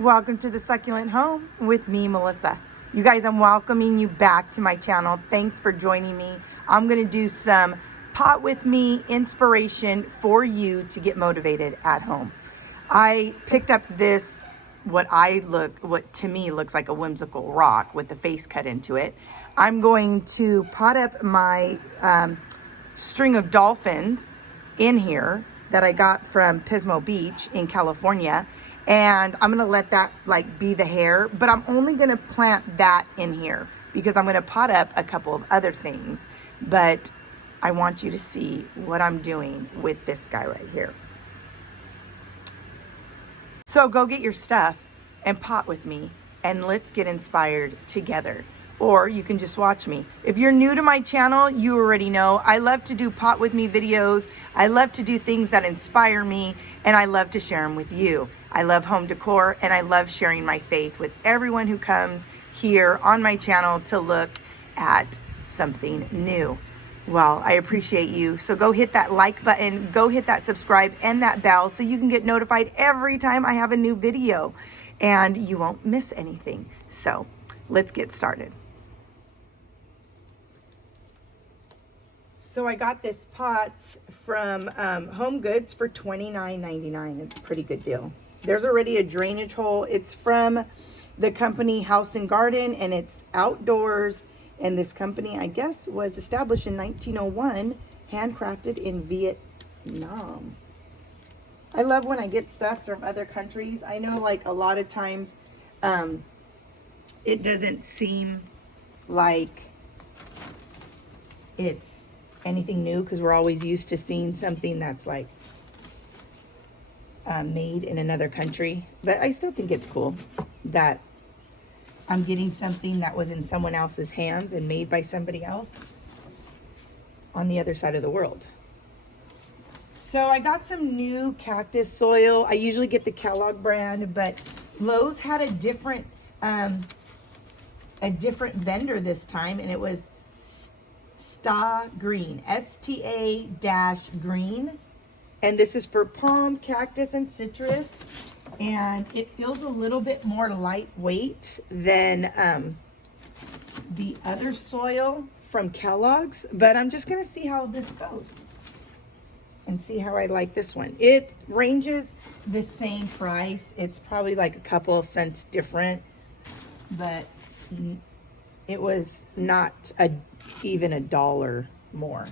Welcome to the Succulent Home with me, Melissa. You guys, I'm welcoming you back to my channel. Thanks for joining me. I'm gonna do some pot with me inspiration for you to get motivated at home. I picked up this, what to me looks like a whimsical rock with the face cut into it. I'm going to pot up my string of dolphins in here that I got from Pismo Beach in California. And I'm gonna let that like be the hair, but I'm only gonna plant that in here because I'm gonna pot up a couple of other things. But I want you to see what I'm doing with this guy right here. So go get your stuff and pot with me and let's get inspired together. Or you can just watch me. If you're new to my channel, you already know I love to do pot with me videos. I love to do things that inspire me, and I love to share them with you. I love home decor, and I love sharing my faith with everyone who comes here on my channel to look at something new. Well, I appreciate you. So go hit that like button, go hit that subscribe and that bell so you can get notified every time I have a new video and you won't miss anything. So let's get started. So I got this pot from Home Goods for $29.99. It's a pretty good deal. There's already a drainage hole. It's from the company House and Garden, and it's outdoors. And this company, I guess, was established in 1901, handcrafted in Vietnam. I love when I get stuff from other countries. I know like a lot of times it doesn't seem like it's anything new because we're always used to seeing something that's like made in another country. But I still think it's cool that I'm getting something that was in someone else's hands and made by somebody else on the other side of the world. So I got some new cactus soil. I usually get the Kellogg brand, but Lowe's had a different vendor this time, and it was Sta Green, STA-green. And this is for palm, cactus, and citrus. And it feels a little bit more lightweight than the other soil from Kellogg's. But I'm just gonna see how this goes and see how I like this one. It ranges the same price. It's probably like a couple of cents difference, but it was not even $1 more.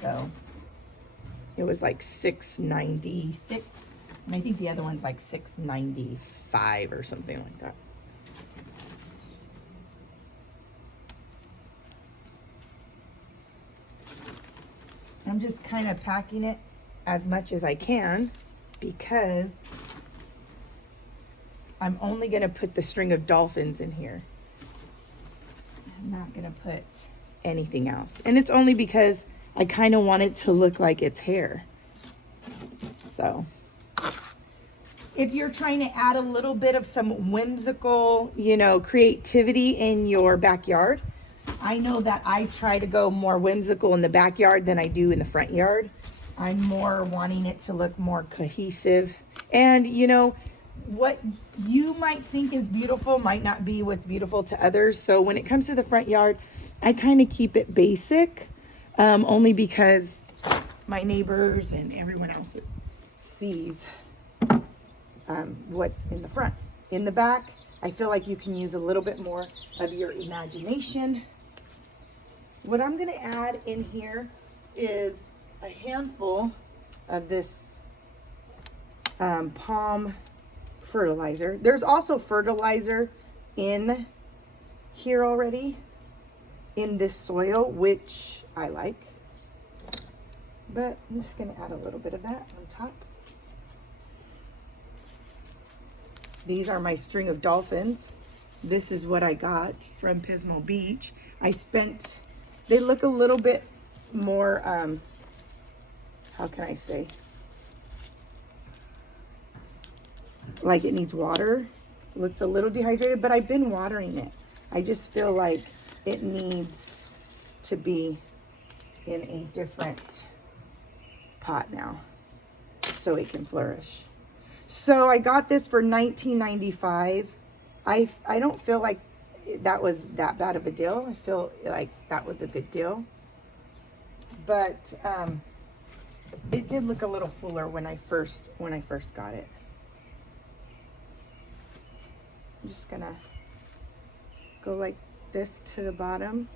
So it was like $6.96, and I think the other one's like $6.95 or something like that. I'm just kind of packing it as much as I can because I'm only going to put the string of dolphins in here. I'm not going to put anything else. And it's only because I kind of want it to look like it's hair. So if you're trying to add a little bit of some whimsical, creativity in your backyard, I know that I try to go more whimsical in the backyard than I do in the front yard. I'm more wanting it to look more cohesive. And what you might think is beautiful might not be what's beautiful to others. So when it comes to the front yard, I kind of keep it basic, only because my neighbors and everyone else sees what's in the front. In the back, I feel like you can use a little bit more of your imagination. What I'm going to add in here is a handful of this palm fertilizer. There's also fertilizer in here already in this soil, which I like, but I'm just going to add a little bit of that on top. These are my string of dolphins. This is what I got from Pismo Beach. They look a little bit more, how can I say? Like it needs water. It looks a little dehydrated, but I've been watering it. I just feel like it needs to be in a different pot now so it can flourish. So I got this for $19.95. I don't feel like that was that bad of a deal. I feel like that was a good deal. But it did look a little fuller when I first got it. I'm just gonna go like this to the bottom,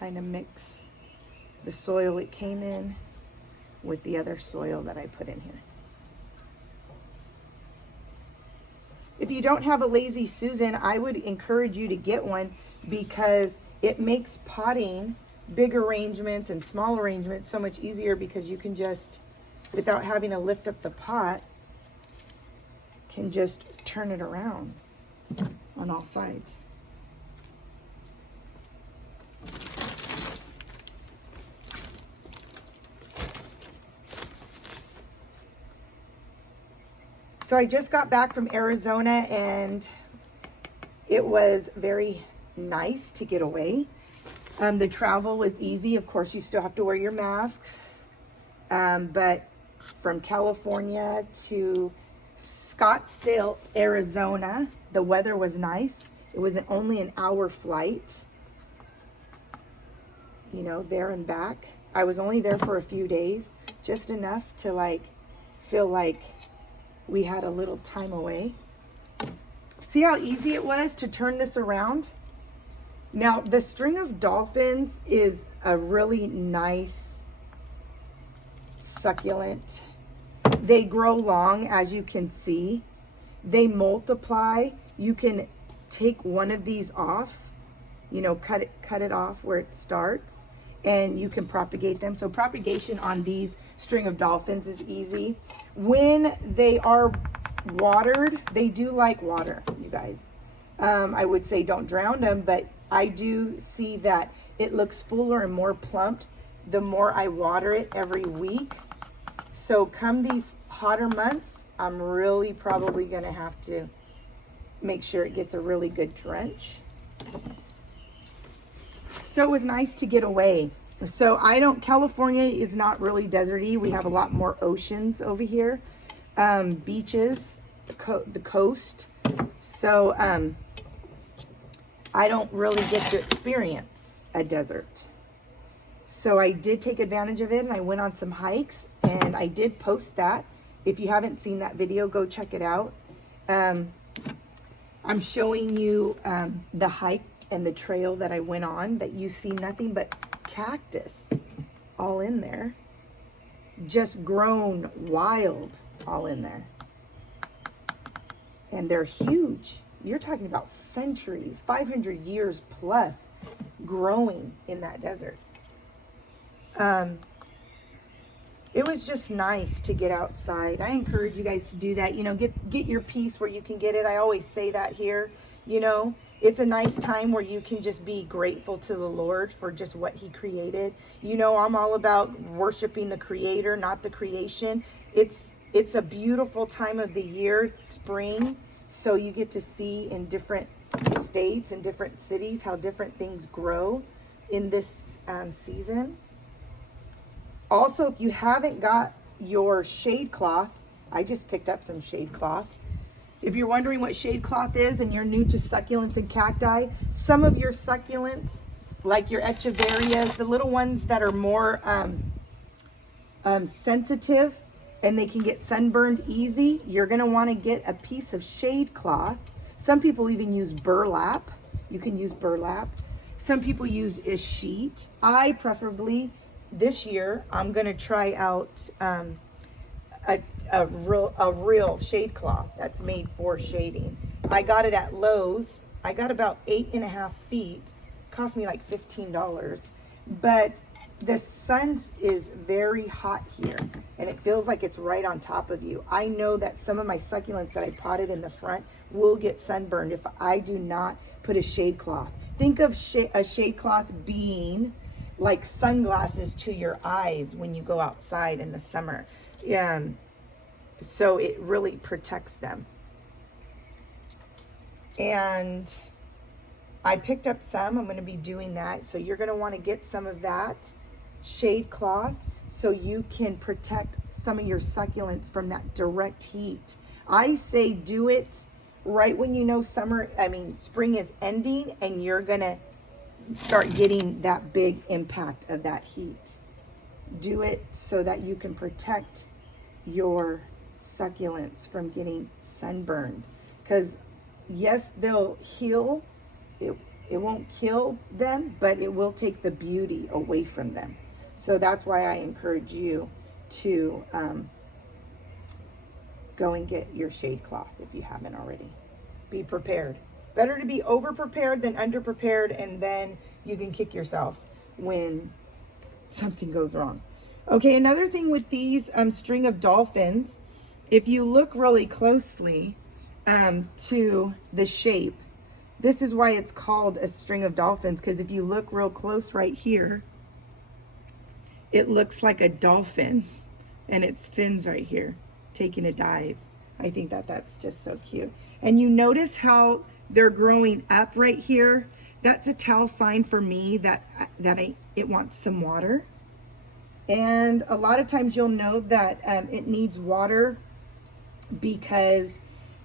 kind of mix the soil it came in with the other soil that I put in here. If you don't have a Lazy Susan, I would encourage you to get one because it makes potting big arrangements and small arrangements so much easier, because you can just, without having to lift up the pot, can just turn it around on all sides. So I just got back from Arizona and it was very nice to get away. The travel was easy. Of course, you still have to wear your masks. But from California to Scottsdale, Arizona, the weather was nice. It was only an hour flight, you know, there and back. I was only there for a few days, just enough to like feel like we had a little time away. See how easy it was to turn this around? Now, the string of dolphins is a really nice succulent. They grow long, as you can see. They multiply. You can take one of these off, you know, cut it off where it starts, and you can propagate them. So propagation on these string of dolphins is easy. When they are watered, they do like water, you guys. I would say don't drown them, but I do see that it looks fuller and more plumped the more I water it every week. So come these hotter months, I'm really probably gonna have to make sure it gets a really good drench. So it was nice to get away. So California is not really deserty. We have a lot more oceans over here, beaches, the coast. So I don't really get to experience a desert. So I did take advantage of it and I went on some hikes, and I did post that. If you haven't seen that video, go check it out. I'm showing you the hike and the trail that I went on, that you see nothing but cactus all in there, just grown wild all in there. And they're huge. You're talking about centuries, 500 years plus growing in that desert. It was just nice to get outside. I encourage you guys to do that. You know, get your peace where you can get it. I always say that here. You know, it's a nice time where you can just be grateful to the Lord for just what he created. You know, I'm all about worshiping the creator, not the creation. It's a beautiful time of the year. It's spring. So you get to see in different states and different cities how different things grow in this season. Also, if you haven't got your shade cloth, I just picked up some shade cloth. If you're wondering what shade cloth is and you're new to succulents and cacti, some of your succulents, like your echeverias, the little ones that are more sensitive and they can get sunburned easy, you're gonna wanna get a piece of shade cloth. Some people even use burlap. You can use burlap. Some people use a sheet. I preferably, this year, I'm gonna try out a real shade cloth that's made for shading. I got it at Lowe's. I got about 8.5 feet. Cost me like $15. But the sun is very hot here and it feels like it's right on top of you. I know that some of my succulents that I potted in the front will get sunburned if I do not put a shade cloth. Think of a shade cloth being like sunglasses to your eyes when you go outside in the summer. So it really protects them. And I picked up some. I'm going to be doing that. So you're going to want to get some of that shade cloth so you can protect some of your succulents from that direct heat. I say do it right when you know spring is ending and you're gonna start getting that big impact of that heat. Do it so that you can protect your succulents from getting sunburned, because yes, they'll heal. It won't kill them, but it will take the beauty away from them. So that's why I encourage you to go and get your shade cloth if you haven't already. Be prepared. Better to be over prepared than under prepared, and then you can kick yourself when something goes wrong. Okay, another thing with these string of dolphins, if you look really closely to the shape, this is why it's called a string of dolphins, because if you look real close right here, it looks like a dolphin and its fins right here taking a dive. I think that that's just so cute. And you notice how they're growing up right here. That's a tell sign for me that it wants some water. And a lot of times you'll know that it needs water because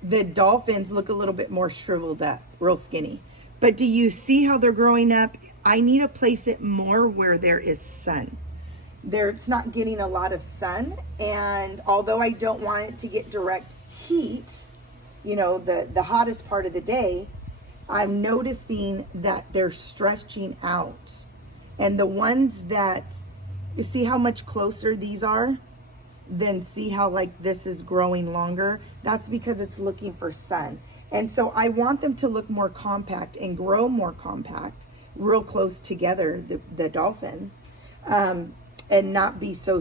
the dolphins look a little bit more shriveled up, real skinny. But do you see how they're growing up? I need to place it more where there is sun. It's not getting a lot of sun, and although I don't want it to get direct heat, you know, the hottest part of the day, I'm noticing that they're stretching out. And the ones that, you see how much closer these are? Then see how like this is growing longer? That's because it's looking for sun. And so I want them to look more compact and grow more compact, real close together, the dolphins, and not be so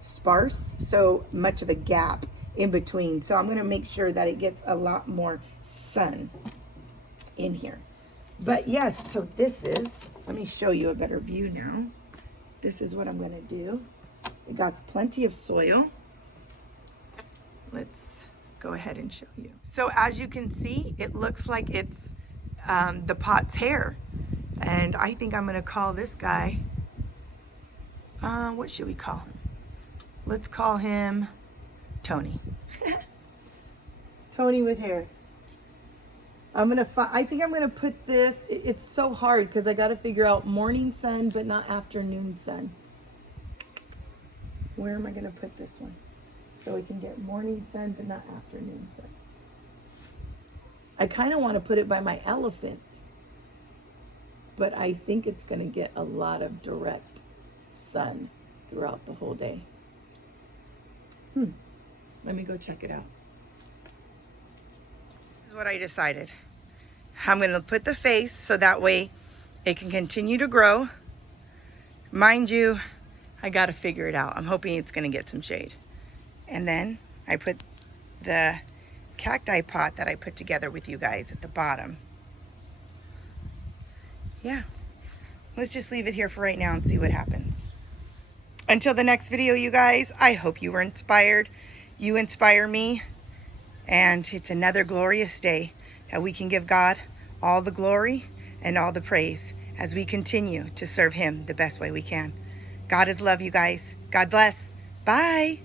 sparse, so much of a gap in between. So I'm gonna make sure that it gets a lot more sun in here. But yes, so this is, let me show you a better view now. This is what I'm gonna do. It got plenty of soil. Let's go ahead and show you. So as you can see, it looks like it's the pot's hair. And I think I'm gonna call this guy, what should we call him? Let's call him Tony. Tony with hair. I think I'm gonna put this, it's so hard because I gotta figure out morning sun, but not afternoon sun. Where am I gonna put this one? So we can get morning sun, but not afternoon sun. I kind of want to put it by my elephant, but I think it's gonna get a lot of direct sun throughout the whole day. Let me go check it out. This is what I decided. I'm going to put the face so that way it can continue to grow. Mind you, I got to figure it out. I'm hoping it's going to get some shade. And then I put the cacti pot that I put together with you guys at the bottom. Yeah, let's just leave it here for right now and see what happens. Until the next video, you guys, I hope you were inspired. You inspire me, and it's another glorious day that we can give God all the glory and all the praise as we continue to serve him the best way we can. God is love, you guys. God bless. Bye.